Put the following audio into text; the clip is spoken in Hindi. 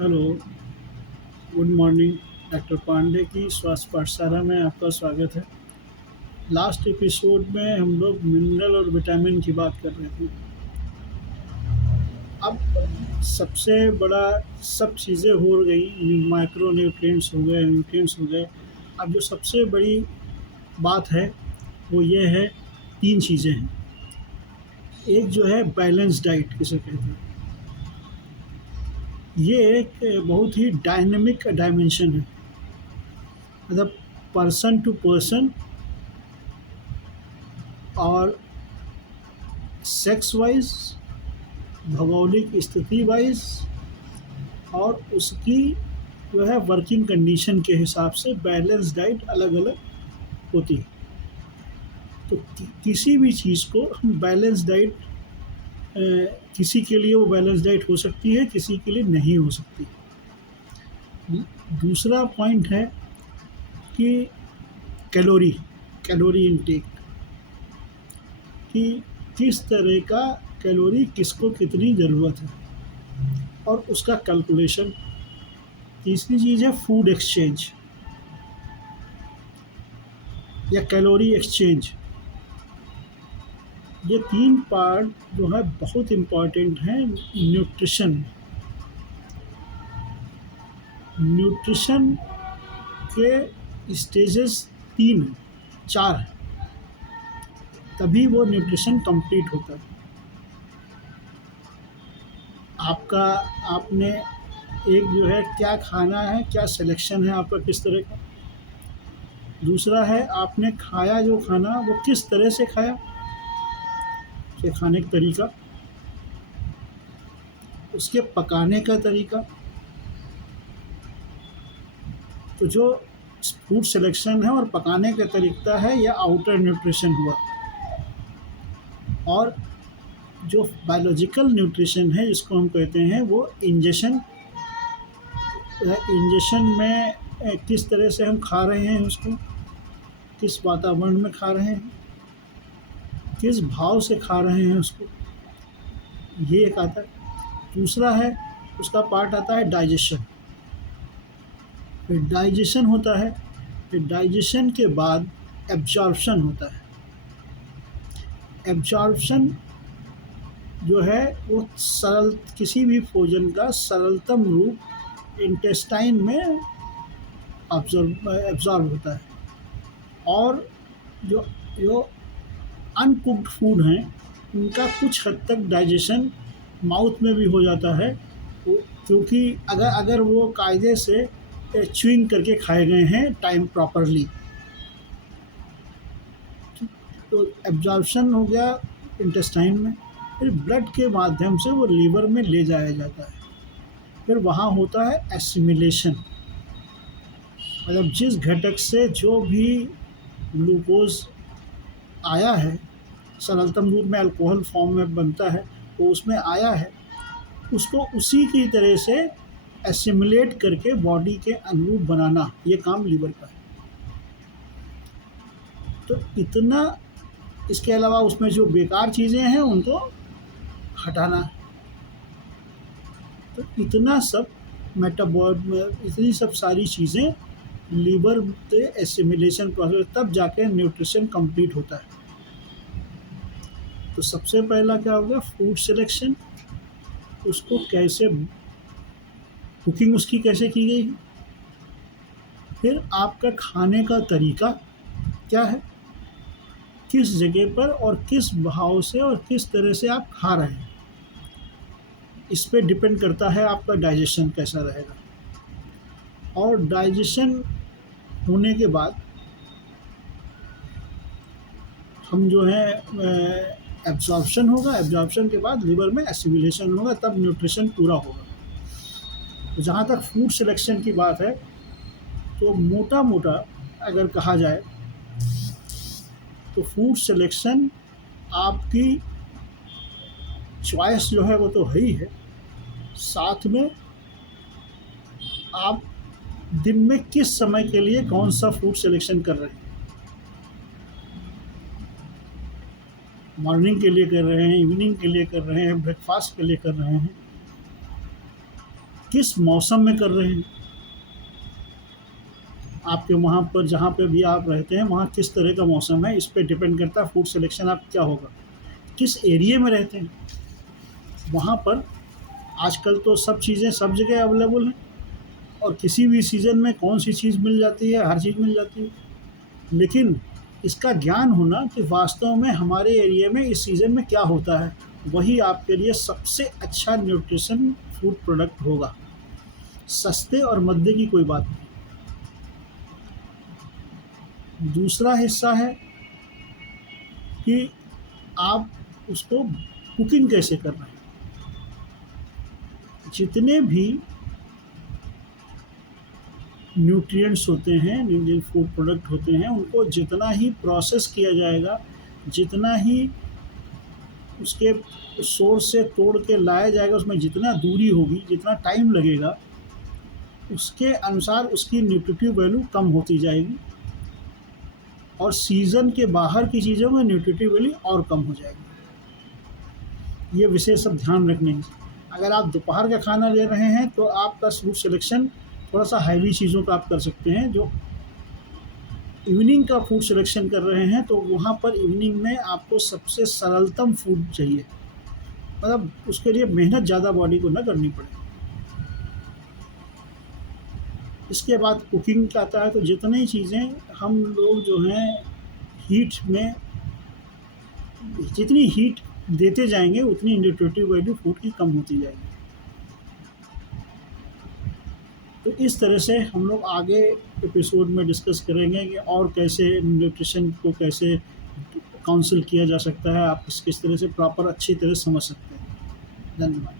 Hello, good morning. Doctor Pandey की स्वास्थ्य पाठशाला में आपका स्वागत है। लास्ट एपिसोड में हम लोग मिनरल और विटामिन की बात कर रहे थे। अब सबसे बड़ा सब चीज़ें हो गई, माइक्रो न्यूट्रिएंट्स हो गए, न्यूट्रिएंट्स हो गए। अब जो सबसे बड़ी बात है वो ये है, 3 चीज़ें हैं। एक जो है बैलेंस डाइट किसे कहते हैं। ये एक बहुत ही डायनेमिक डायमेंशन है, मतलब पर्सन टू पर्सन और सेक्स वाइज, भौगोलिक स्थिति वाइज और उसकी जो है वर्किंग कंडीशन के हिसाब से बैलेंस डाइट अलग अलग होती है। तो किसी भी चीज़ को हम बैलेंस डाइट, किसी के लिए वो बैलेंस डाइट हो सकती है, किसी के लिए नहीं हो सकती। दूसरा पॉइंट है कि कैलोरी कैलोरी इनटेक, कि किस तरह का कैलोरी किसको कितनी ज़रूरत है और उसका कैलकुलेशन। तीसरी चीज़ है फूड एक्सचेंज या कैलोरी एक्सचेंज। ये 3 पार्ट जो है बहुत इम्पॉर्टेंट हैं न्यूट्रिशन। न्यूट्रिशन के स्टेजेस 3 4 हैं, तभी वो न्यूट्रिशन कंप्लीट होता है। आपका आपने एक जो है क्या खाना है, क्या सिलेक्शन है आपका किस तरह का। दूसरा है आपने खाया जो खाना वो किस तरह से खाया, उसके खाने का तरीका, उसके पकाने का तरीका। तो जो फूड सिलेक्शन है और पकाने का तरीका है, या आउटर न्यूट्रिशन हुआ। और जो बायोलॉजिकल न्यूट्रिशन है जिसको हम कहते हैं वो इंजेशन में किस तरह से हम खा रहे हैं उसको, किस वातावरण में खा रहे हैं, किस भाव से खा रहे हैं उसको, ये एक आता है। दूसरा है उसका पार्ट आता है डाइजेशन। फिर डाइजेशन होता है, फिर डाइजेशन के बाद एब्जॉर्प्शन होता है। एब्जॉर्प्शन जो है वो सरल, किसी भी भोजन का सरलतम रूप इंटेस्टाइन में एब्जॉर्ब होता है। और जो जो अनकुक्ड फूड हैं उनका कुछ हद तक डाइजेशन माउथ में भी हो जाता है, क्योंकि अगर अगर वो कायदे से च्युइंग करके खाए गए हैं टाइम प्रॉपरली। तो एब्जॉर्प्शन हो गया इंटेस्टाइन में, फिर ब्लड के माध्यम से वो लीवर में ले जाया जाता है। फिर वहाँ होता है एसिमिलेशन, मतलब जिस घटक से जो भी ग्लूकोज आया है, सरलतम रूप में अल्कोहल फॉर्म में बनता है, वो उसमें आया है, उसको उसी की तरह से एसिमिलेट करके बॉडी के अनुरूप बनाना, ये काम लीवर का है। तो इतना, इसके अलावा उसमें जो बेकार चीज़ें हैं उनको हटाना है। तो इतना सब इतनी सब सारी चीज़ें लीवर के एसिमिलेशन प्रोसेस, तब जाके न्यूट्रिशन कंप्लीट होता है। तो सबसे पहला क्या होगा, फूड सिलेक्शन, उसको कैसे कुकिंग उसकी कैसे की गई है। फिर आपका खाने का तरीका क्या है, किस जगह पर और किस भाव से और किस तरह से आप खा रहे हैं, इस पे डिपेंड करता है आपका डाइजेशन कैसा रहेगा। और डाइजेशन होने के बाद हम जो है एब्जॉर्प्शन होगा, एब्जॉर्प्शन के बाद लिवर में एसिमिलेशन होगा, तब न्यूट्रिशन पूरा होगा। तो जहाँ तक फूड सिलेक्शन की बात है, तो मोटा मोटा अगर कहा जाए तो फूड सिलेक्शन आपकी चॉइस जो है वो तो है ही है, साथ में आप दिन में किस समय के लिए कौन सा फूड सिलेक्शन कर रहे हैं। मॉर्निंग के लिए कर रहे हैं, इवनिंग के लिए कर रहे हैं, ब्रेकफास्ट के लिए कर रहे हैं। किस मौसम में कर रहे हैं, आपके वहाँ पर जहाँ पे भी आप रहते हैं वहाँ किस तरह का मौसम है, इस पे डिपेंड करता है फूड सिलेक्शन आप क्या होगा। किस एरिया में रहते हैं, वहाँ पर आजकल तो सब चीज़ें सब जगह अवेलेबल हैं और किसी भी सीज़न में कौन सी चीज़ मिल जाती है, हर चीज़ मिल जाती है। लेकिन इसका ज्ञान होना कि वास्तव में हमारे एरिया में इस सीज़न में क्या होता है, वही आपके लिए सबसे अच्छा न्यूट्रिशन फूड प्रोडक्ट होगा। सस्ते और मद्दे की कोई बात नहीं। दूसरा हिस्सा है कि आप उसको कुकिंग कैसे कर रहे हैं। जितने भी न्यूट्रिएंट्स होते हैं, इंडियन फूड प्रोडक्ट होते हैं, उनको जितना ही प्रोसेस किया जाएगा, जितना ही उसके सोर्स से तोड़ के लाया जाएगा, उसमें जितना दूरी होगी, जितना टाइम लगेगा, उसके अनुसार उसकी न्यूट्रिटिव वैल्यू कम होती जाएगी और सीज़न के बाहर की चीज़ों में न्यूट्रिटिव वैल्यू और कम हो जाएगी। ये विशेष सब ध्यान रखने की। अगर आप दोपहर का खाना ले रहे हैं तो आपका फूड सिलेक्शन थोड़ा सा हैवी चीज़ों का आप कर सकते हैं। जो इवनिंग का फूड सिलेक्शन कर रहे हैं तो वहाँ पर इवनिंग में आपको सबसे सरलतम फूड चाहिए, मतलब उसके लिए मेहनत ज़्यादा बॉडी को ना करनी पड़े। इसके बाद कुकिंग का आता है तो जितनी चीज़ें हम लोग जो हैं हीट में, जितनी हीट देते जाएंगे उतनी न्यूट्रिटिव वैल्यू फूड की कम होती जाएगी। तो इस तरह से हम लोग आगे एपिसोड में डिस्कस करेंगे कि और कैसे न्यूट्रिशन को कैसे काउंसिल किया जा सकता है, आप किस किस तरह से प्रॉपर अच्छी तरह समझ सकते हैं। धन्यवाद।